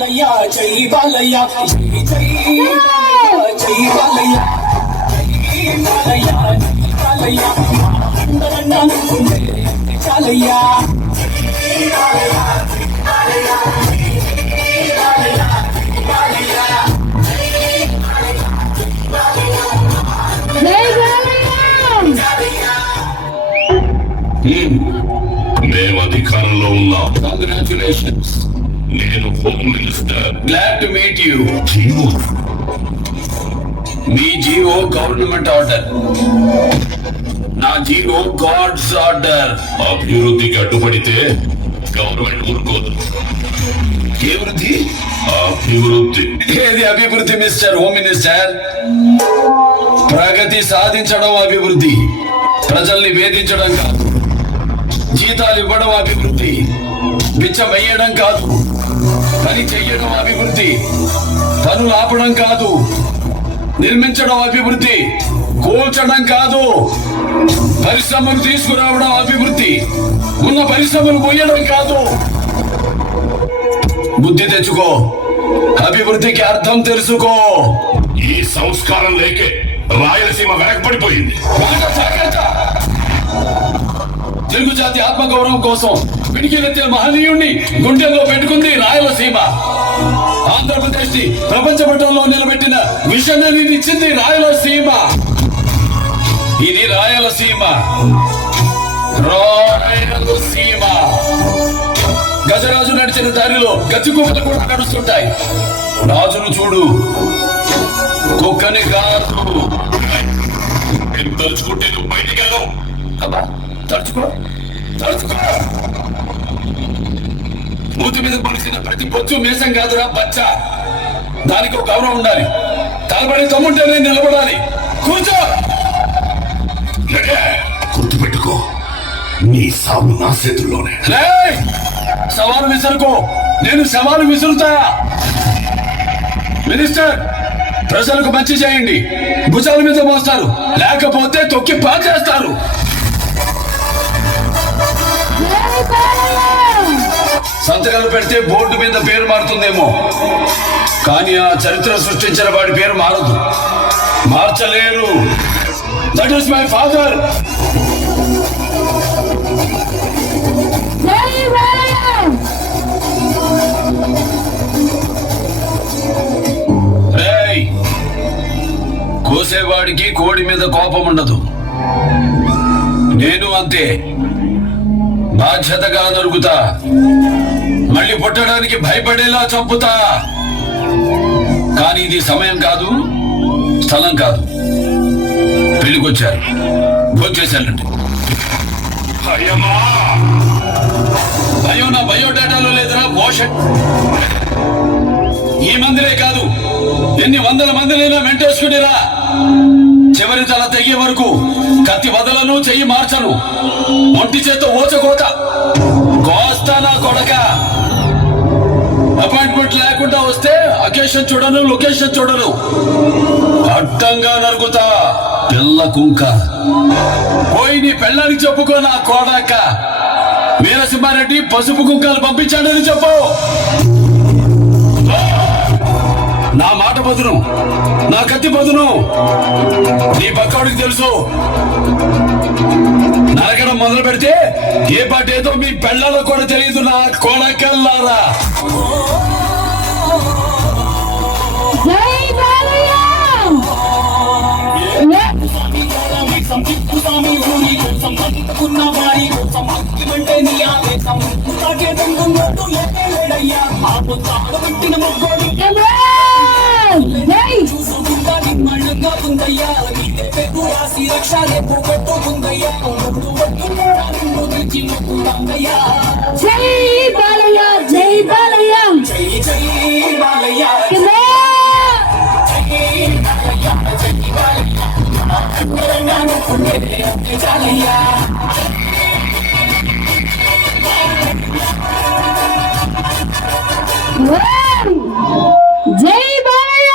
బాలయ్య జై బాలయ్య జై జై బాలయ్య జై బాలయ్య జై బాలయ్య చాలయ్య మేము అధికారంలో ఉన్నాం. కంగ్రాచులేషన్స్. నేను home minister. Glad to meet you. GO me GO government order, నా జీవో గాడ్స్ ఆర్డర్. అభివృద్ధికి అడ్డుపడితే గవర్నమెంట్ ఊరుకోదు. అభివృద్ధి అభివృద్ధి ఏది అభివృద్ధి మిస్టర్ హోమ్ మినిస్టర్? ప్రగతి సాధించడం అభివృద్ధి, ప్రజల్ని వేధించడం కాదు. జీతాలు ఇవ్వడం అభివృద్ధి, బిచ్చం వేయడం కాదు. పని చెయ్యడం అభివృద్ధి, పనులు ఆపడం కాదు. నిర్మించడం అభివృద్ధి, కూల్చడం కాదు. పరిశ్రమలు తీసుకురావడం అభివృద్ధి, ఉన్న పరిశ్రమలు పోయడం కాదు. బుద్ధి తెచ్చుకో, అభివృద్ధికి అర్థం తెలుసుకో. ఈ సంస్కారం లేకే రాయలసీమ వెనకబడిపోయింది. తెలుగు జాతి ఆత్మగౌరవం కోసం పిడికిలెత్తిన మహనీయుణ్ణి గుండెల్లో పెట్టుకుంది రాయలసీమ. ఆంధ్రప్రదేశ్ ని ప్రపంచ పటంలో నిలబెట్టిన విషయాన్ని ఇచ్చింది రాయలసీమ. ఇది రాయలసీమ, రాయలసీమ. గజరాజు నడిచిన దారిలో గచ్చికుక్కలు కూడా నడుస్తుంటాయి. రాజును చూడు, కుక్కని కాదు. నేను తలుచుకుంటే నువ్వు బయటికి వెళ్ళవు. అబ్బా, తడుచుకో తడుచుకో. మూతి మీద పొలిసిన ప్రతి బొచ్చు మేసం కాదురా బచ్చ. దానికి ఒక గౌరవం ఉండాలి. తలబడి తమ్ముంటేనే నిలబడాలి. కూర్చో. గుర్తుపెట్టుకో, నీ సాగు నా చేతుల్లోనే. సవాలు విసరుకో, నేను సవాలు విసురుతా. మినిస్టర్, ప్రజలకు మంచి చేయండి. భుజాల మీద మోస్తారు, లేకపోతే తొక్కి పాచేస్తారు. సంతకాలు పెడితే బోర్డు మీద పేరు మారుతుందేమో, కానీ ఆ చరిత్ర సృష్టించిన వాడి పేరు మారదు. మార్చలేరు. That is my father. కోసేవాడికి కోడి మీద కోపం ఉండదు. నేను అంతే, బాధ్యతగా నరుగుతా. మళ్ళీ పుట్టడానికి భయపడేలా చంపుతా. కానీ ఇది సమయం కాదు, స్థలం కాదు. పెళ్లికొచ్చారు, భోంచేసానండి. భయం నా బయోడేటాలో లేదురా భోషన్. ఈ మందిరే కాదు, ఎన్ని వందల మందినైనా వెంటేసుకునేరా. చివరి తల తెగే వరకు కత్తి వదలను, చెయ్యి మార్చను. ఒంటి చేత ఓచకోత కోస్తా నా కొడక. అపాయింట్మెంట్ లేకుండా వస్తే అకేషన్ చూడను, లొకేషన్ చూడను. అడ్డంగా నరుగుతా. పిల్ల కుంక పోయి నీ పెళ్ళానికి చెప్పుకో నా కొడక. వీరసింహారెడ్డి పసుపు కుంకాలు పంపించాడని చెప్పు. నా మాట బదును, నా కత్తి బదును. నీ పక్కడికి తెలుసు. నరకడం మొదలు పెడితే ఏ పాట ఏదో మీ పెళ్ళాలో కూడా తెలియదు నా కొడకల్లారా. జై బాలయ్య జై బాలయ్య జై జై బాలయ్య జై బాలయ్య.